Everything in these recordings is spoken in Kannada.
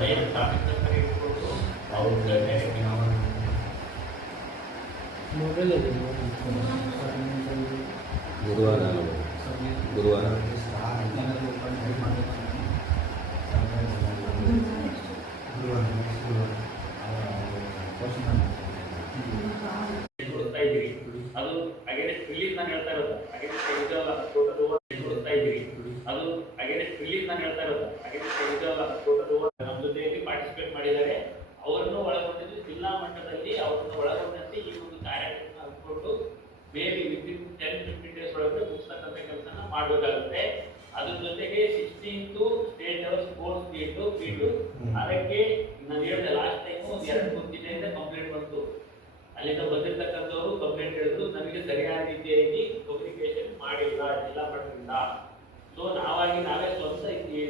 ಲೈನ್ ಆಫೀಸರ್ ಇಟ್ಕೊಂಡು ಅವ್ರ ಮೊಬೈಲ್ ಇದೆ ಗುರುವಾರ ಗುರುವಾರ ಕೊಡ್ತಾ ಇದ್ದೀರಿ ಅದು ಅಗೇನೆಸ್ಟ್ ರಿಲೀಸ್ ನಾನು ಹೇಳ್ತಾ ಇರೋದು ಅಗೇನೆಸ್ಟ್ ಇದೆಲ್ಲ ಟೋಟಲ್ ಓವರ್ ಕೊಡ್ತಾ ಇದ್ದೀರಿ ಅದು ಅಗೇನೆಸ್ಟ್ ರಿಲೀಸ್ ನಾನು ಹೇಳ್ತಾ ಇರೋದು ಅಗೇನೆಸ್ಟ್ ಇದೆಲ್ಲ ಟೋಟಲ್ ಓವರ್ ನಮ್ಮ ಜೊತೆಯಲ್ಲಿ ಪಾರ್ಟಿಸಿಪೇಟ್ ಮಾಡಿದ್ದಾರೆ ಅವರನ್ನು ಒಳಗೊಂಡಿದ್ದು ಜಿಲ್ಲಾ ಮಟ್ಟದಲ್ಲಿ ಅವರನ್ನು ಒಳಗೊಂಡಂತೆ ಈ ಒಂದು ಕಾರ್ಯಕ್ರಮ ಹಮ್ಮಿಕೊಂಡು ಮೇಬಿ ವಿತಿನ್ 10-15 ಡೇಸ್ ಒಳಗೆ ಮುಗಿಸ್ತಕ್ಕಂಥ ಕೆಲಸನ ಮಾಡಬೇಕಾಗುತ್ತೆ. ಅದ್ರ ಜೊತೆಗೆ 16th state level sports meet ಅದಕ್ಕೆ ನಾನು ಹೇಳಿದೆ ಲಾಸ್ಟ್ ಟೈಮ್ ಒಂದು 2-3 ದಿನದಿಂದ ಕಂಪ್ಲೇಂಟ್ ಬಂತು. ಅಲ್ಲಿಂದ ಬಂದಿರತಕ್ಕಂಥವರು ಕಂಪ್ಲೇಂಟ್ ಹೇಳಿದ್ರು ನಮಗೆ ಸರಿಯಾದ ರೀತಿಯಾಗಿ ಕಮ್ಯುನಿಕೇಶನ್ ಮಾಡಿಲ್ಲ ಜಿಲ್ಲಾ ಮಟ್ಟದಿಂದ. ಸೊ ನಾವೇ ಸ್ವಂತ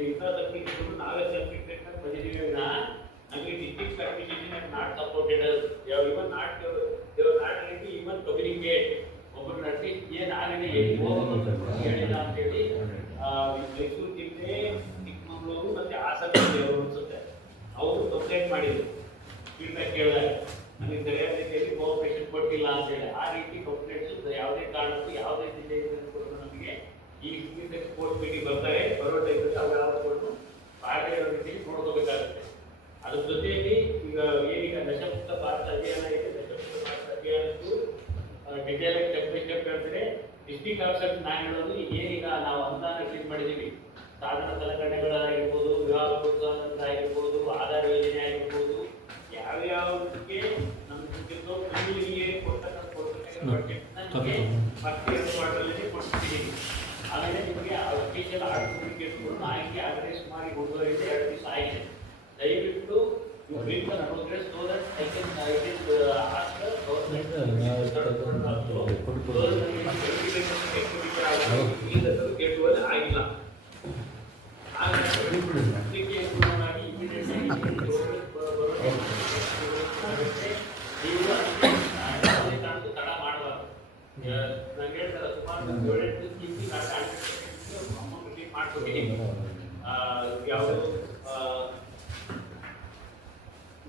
ಇನ್ಫ್ರಾಸ್ಟ್ರಕ್ಚರ್ ನಾವೇ ಸೆಲ್ಫ್ ರಿಫ್ಲೆಕ್ಟ್ ಬಂದಿದ್ದೀವಿ ವಿನ ನಮಗೆ district administration not supported even not ready even communicate ಒಬ್ಬರು ಅಟ್ಲೀಸ್ಟ್ ಏನು ಆಗಿದೆ ಎಲ್ಲಿ ಹೋಗೋದು ಹೇಳಿಲ್ಲ ಅಂತ ಹೇಳಿ ಮೈಸೂರು ಜಿಲ್ಲೆ ಚಿಕ್ಕಮಗಳೂರು ಮತ್ತೆ ಹಾಸನ ಜಿಲ್ಲೆಯವರು ಅನ್ಸುತ್ತೆ ಅವರು ಕಂಪ್ಲೇಂಟ್ ಮಾಡಿದ್ರು ಫೀಡ್ಬ್ಯಾಕ್ ಕೇಳಿದಾಗ ನಮಗೆ ಸರಿಯಾದ ರೀತಿಯಲ್ಲಿ ಕೋಆಪರೇಷನ್ ಕೊಟ್ಟಿಲ್ಲ ಅಂತ ಹೇಳಿ ಆ ರೀತಿ ಕಂಪ್ಲೇಂಟ್ಸ್ ಯಾವುದೇ ಕಾರಣಕ್ಕೂ ಯಾವುದೇ ಜಿಲ್ಲೆಯಿಂದ ನಮಗೆ ಈ ಸ್ಪೋರ್ಟ್ಸ್ ಮೀಟಿಂಗ್ ಬರ್ತಾರೆ ಬರೋ ಟೈಮಲ್ಲಿ ಅವ್ರು ಯಾವ್ದು ಪಾರ್ಟಿ ರೀತಿಯಲ್ಲಿ ನೋಡ್ಕೋಬೇಕಾಗುತ್ತೆ. ಅದ್ರ ಜೊತೆಯಲ್ಲಿ ಈಗ ದಶಮುಕ್ತ ಭಾರತ ಅಭಿಯಾನ ಇದೆ. ದಶಮುಕ್ತ ಭಾರತ ಅಭಿಯಾನಕ್ಕೂ ಡಿಟೇಲ್ ಆಗಿ ಸ್ಟೆಪ್ ಬೈ ಸ್ಟೆಪ್ ಹೇಳ್ತಾರೆ. ಡಿಸ್ಟ್ರಿಕ್ಟ್ ಆಫೀಸರ್ ನಾನು ಹೇಳೋದು ಏನೀಗ ನಾವು ಅನುದಾನ ರಿಲೀಸ್ ಮಾಡಿದ್ದೀವಿ, ಸಾಧನ ಸಲಕರಣೆಗಳಾಗಿರ್ಬೋದು, ವಿವಾಹ ಪ್ರೋತ್ಸಾಹ ಆಗಿರ್ಬೋದು, ಆಧಾರ ಯೋಜನೆ ಆಗಿರ್ಬೋದು, ಯಾವ್ಯಾವಕ್ಕೆ ನಮಗೆ ಕೊಡ್ತಕ್ಕಂಥ ನಮಗೆ ಮತ್ತೆ 2 ಕ್ವಾರ್ಟರ್ನಲ್ಲಿ ಕೊಡ್ತಿದ್ದೀವಿ. ಆಮೇಲೆ ನಿಮಗೆ ಅಫಿಷಿಯಲ್ ಸರ್ಟಿಫಿಕೇಟ್ಗಳನ್ನು ಆಗಿ ಆರ್ಗನೈಸ್ ಮಾಡಿ ಕೊಡುವವರಿಗೆ 2 ದಿವಸ ಆಗಿದೆ. ದಯವಿಟ್ಟು bring the progress so that I can ask the government ಆಗಿಲ್ಲ ತಡ ಮಾಡಬಾರ್ದು. ನಾನು ಹೇಳ್ತಾರೆ ಸುಮಾರು 7-8 ಸ್ಕೀಮ್ಗೆ ಅಮೌಂಟ್ ರಿಲೀಸ್ ಮಾಡ್ಕೊಟ್ಟಿದ್ದೀನಿ. ಯಾವುದು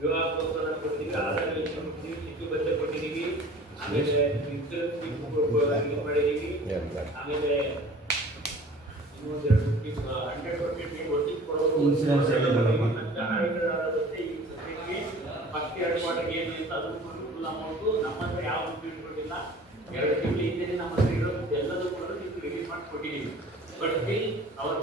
ವಿವಾಹ ಪ್ರೋತ್ಸಾಹ ಕೊಟ್ಟಿದ್ದೀವಿ, ಆಧಾರ ಯೋಜನೆ ಕೊಟ್ಟಿದ್ದೀವಿ, ಶಿಶು ಭತ್ಯೆ ಕೊಟ್ಟಿದ್ದೀವಿ, ಆಮೇಲೆ ಇನ್ಸೂರೆನ್ಸ್ ಮಾಡಿದ್ದೀವಿ, ಆಮೇಲೆ ಇನ್ನೊಂದು 100% ಒಟ್ಟಿಗೆ ಕೊಡೋದು ಫಸ್ಟ್ 2 ಕ್ವಾರ್ಟರ್ಗೆ ಏನು ಅಂತ ಅದು ಫುಲ್ ಅಮೌಂಟು ನಮ್ಮ ಹತ್ರ ಯಾವ ಇಟ್ಕೊಂಡಿಲ್ಲ. 2 ತಿಂಗಳು ಹಿಂದೆ ನಮ್ಮ ಹತ್ರ ಇರೋದು ಎಲ್ಲದೂ ಕೂಡ ರಿಲೀಸ್ ಮಾಡಿ ಕೊಟ್ಟಿದ್ದೀವಿ. ಬಟ್ ಸ್ಟಿಲ್ ಅವರ